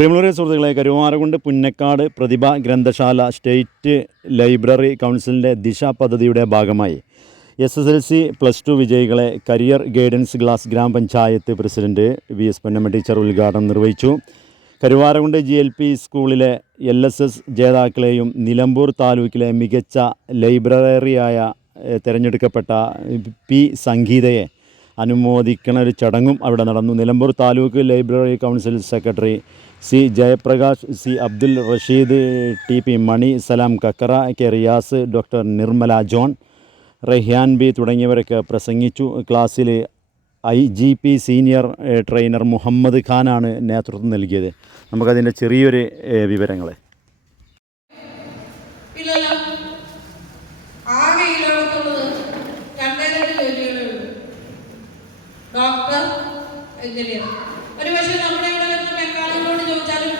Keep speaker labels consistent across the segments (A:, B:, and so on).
A: പ്രിയമുള്ളവരെ സുഹൃത്തുക്കളെ കരുവാരകുണ്ട് പുന്നക്കാട് പ്രതിഭ ഗ്രന്ഥശാല സ്റ്റേറ്റ് ലൈബ്രറി കൗൺസിലിന്റെ ദിശ പദ്ധതിയുടെ ഭാഗമായി S S L C plus two വിജയികളെ കരിയർ ഗൈഡൻസ് ക്ലാസ് ഗ്രാമപഞ്ചായത്ത് president V S Ponnamma teacher ഉദ്ഘാടനം നിർവഹിച്ചു. കരുവാരകുണ്ട് ജി എൽ പി സ്കൂളിലെ എൽ എസ് എസ് ജേതാക്കളെയും നിലമ്പൂർ താലൂക്കിലെ മികച്ച ലൈബ്രറിയായ തിരഞ്ഞെടുക്കപ്പെട്ട പി സംഗീതയെ അനുമോദിക്കണ ഒരു ചടങ്ങും അവിടെ നടന്നു. Nilambur taluk library council secretary C Jayaprakash C Abdul Rasheed T P Mani Salam Kakkara K Riyas doctor Nirmala John Rehyan B തുടങ്ങിയവരൊക്കെ പ്രസംഗിച്ചു. ക്ലാസ്സിൽ I G P senior trainer Muhammad ഖാനാണ് നേതൃത്വം നൽകിയത്. നമുക്കതിന്റെ ചെറിയൊരു
B: വിവരങ്ങളെ. Doctor engineer. ഒരു പക്ഷേ നമ്മുടെ ഇവിടെ വരുന്ന ബംഗാളികളോട് ചോദിച്ചാലും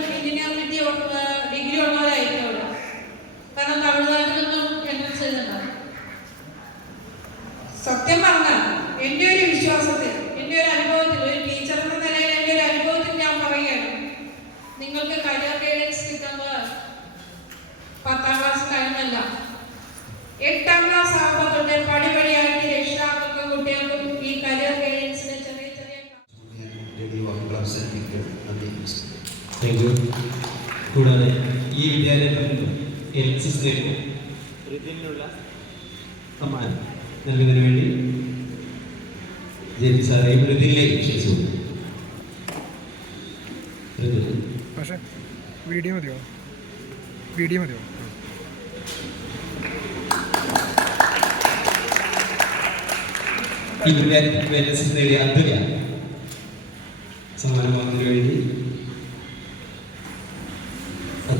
C: താങ്ക് കൂടാതെ ഈ വിദ്യാലയത്തിൽ എൽ എസ് ഇതിനുള്ള സമ്മാനം നൽകുന്നതിന് വേണ്ടി ജനിച്ച മൃദുലിലേക്ക് ക്ഷണിച്ചു.
D: പക്ഷേ വീഡിയോ മതിയോ? വീഡിയോ മതിയോ?
C: ഈ വിദ്യാലയത്തിൽ എൽ എസ് നേടിയ അദ്വയ സമ്മാനം വാങ്ങുന്നതിന് വേണ്ടി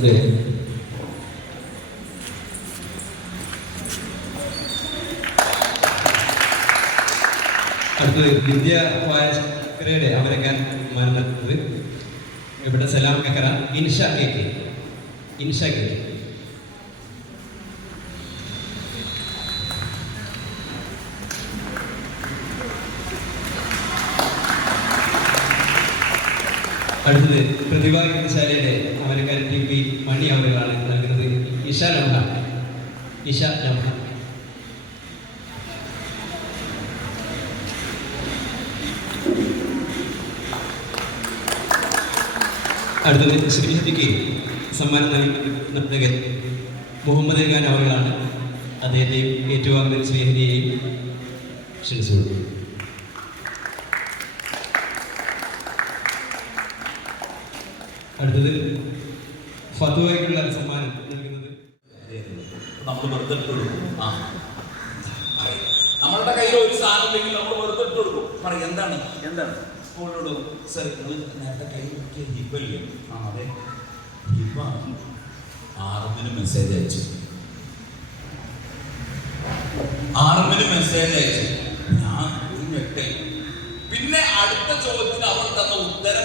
C: അദ്വയ അടുത്തത് വിദ്യ വായക്കരയുടെ അവരൊക്കെ സമ്മാനം നൽകുന്നത് ഇവിടെ Salam Kakkara. Insha K K Insha K K അടുത്തത് പ്രതിഭാ മണി നൽകുന്നത് ഇഷ ലംഹ ഇഷ ലംഹ അടുത്തത് ശ്രീഹരിക്ക് സമ്മാനം നൽകുന്നത് മുഹമ്മദ് ഖാൻ അവരുകളാണ് അദ്ദേഹത്തെയും ഏറ്റുവാങ്ങുന്ന ശ്രീഹരിയെയും ക്ഷണിച്ചുകൊള്ളു അടുത്തത് ഫതുവയ്ക്കുള്ള സമ്മാനം നൽകുന്നത്?
E: നമ്മൾ വെറുതെ ഇട്ട് കൊടുക്കും ആ നമ്മളുടെ കയ്യിൽ ഒരു സാധനം ഉണ്ടെങ്കിൽ നമ്മൾ വെറുതെ ഇട്ട് കൊടുക്കും പറയും എന്താണ്? എന്താണ്? സ്കൂളിനോട് സർ നിങ്ങൾ നേരത്തെ കൈ നോക്കിയ ഹിബല്ലേ ആ അതെ. ഹിബ ആർമിന് മെസ്സേജ് അയച്ചു. ആർമിന് മെസ്സേജ് അയച്ചു. ഞാൻ ഒരു ഞെട്ടെ പിന്നെ അടുത്ത ചോദ്യത്തിന് അവർ തന്ന ഉത്തരം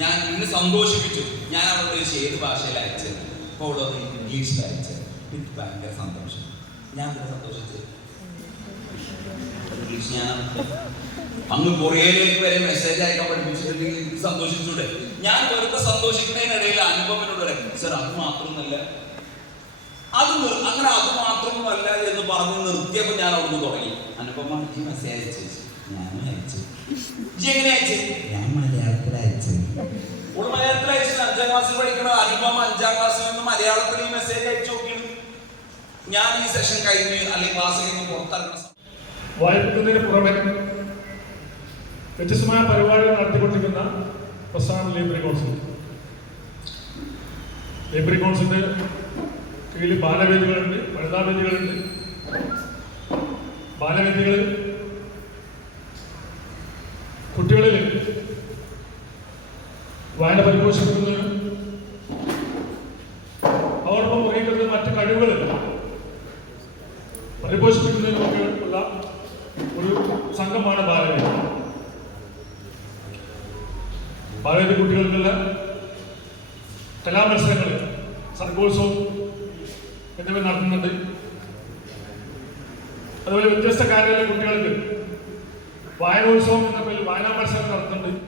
E: ഞാൻ ഇന്ന് സന്തോഷിപ്പിച്ചു. ഞാൻ അവരുടെ ഒരു ഏത് ഭാഷയിൽ അയച്ചത്? അപ്പോൾ അത് ഇംഗ്ലീഷിൽ അയച്ചത്. എനിക്ക് ഭയങ്കര സന്തോഷം. ഞാൻ എന്താ സന്തോഷിച്ചത്? ഇംഗ്ലീഷ് ഞാൻ അങ്ങ് കൊറിയയിലേക്ക് വരെ മെസ്സേജ് അയക്കാൻ പഠിപ്പിച്ചിട്ടുണ്ടെങ്കിൽ എനിക്ക് സന്തോഷിച്ചൂടെ? ഞാൻ വെറുതെ സന്തോഷിക്കുന്നതിനിടയിൽ അനുഭവനോട് സർ അത് മാത്രമൊന്നല്ല അത് അങ്ങനെ അത് മാത്രമല്ല എന്ന് പറഞ്ഞ് നിർത്തിയപ്പോൾ ഞാൻ അവിടുന്ന് തുടങ്ങി. അനുപമ എനിക്ക് മെസ്സേജ് അയച്ചു. ഞാനും അയച്ചു ഇജ്ജ് എങ്ങനെ അയച്ചു ഞാൻ മലയാളത്തിൽ മലയാളത്തിൽ മെസ്സേജ് സെഷൻ
F: പുറമെ വ്യത്യസ്തമായ പരിപാടികൾ നടത്തിക്കൊണ്ടിരിക്കുന്ന പ്രസ്ഥാനം ലൈബ്രറി കൗൺസിൽ ലൈബ്രറി കൗൺസിലിന്റെ കീഴിൽ ബാലവേദികളുണ്ട് വനിതാ വേദികളുണ്ട്. ബാലവേദികളിൽ വായന പരിപോഷിപ്പിക്കുന്നത് അതോടൊപ്പം പറയുന്നത് മറ്റ് കഴിവുകൾ പരിപോഷിപ്പിക്കുന്നതിനുമൊക്കെ ഉള്ള ഒരു സംഘമാണ് ബാലവേദി. ബാലവേദി കുട്ടികൾക്കുള്ള കലാമത്സരങ്ങൾ സർഗോത്സവം എന്നിവ നടത്തുന്നുണ്ട്. അതുപോലെ വ്യത്യസ്ത കാര്യങ്ങളിലെ കുട്ടികൾക്ക് വായനോത്സവം എന്ന പേരിൽ വായനാ മത്സരം നടത്തുന്നുണ്ട്.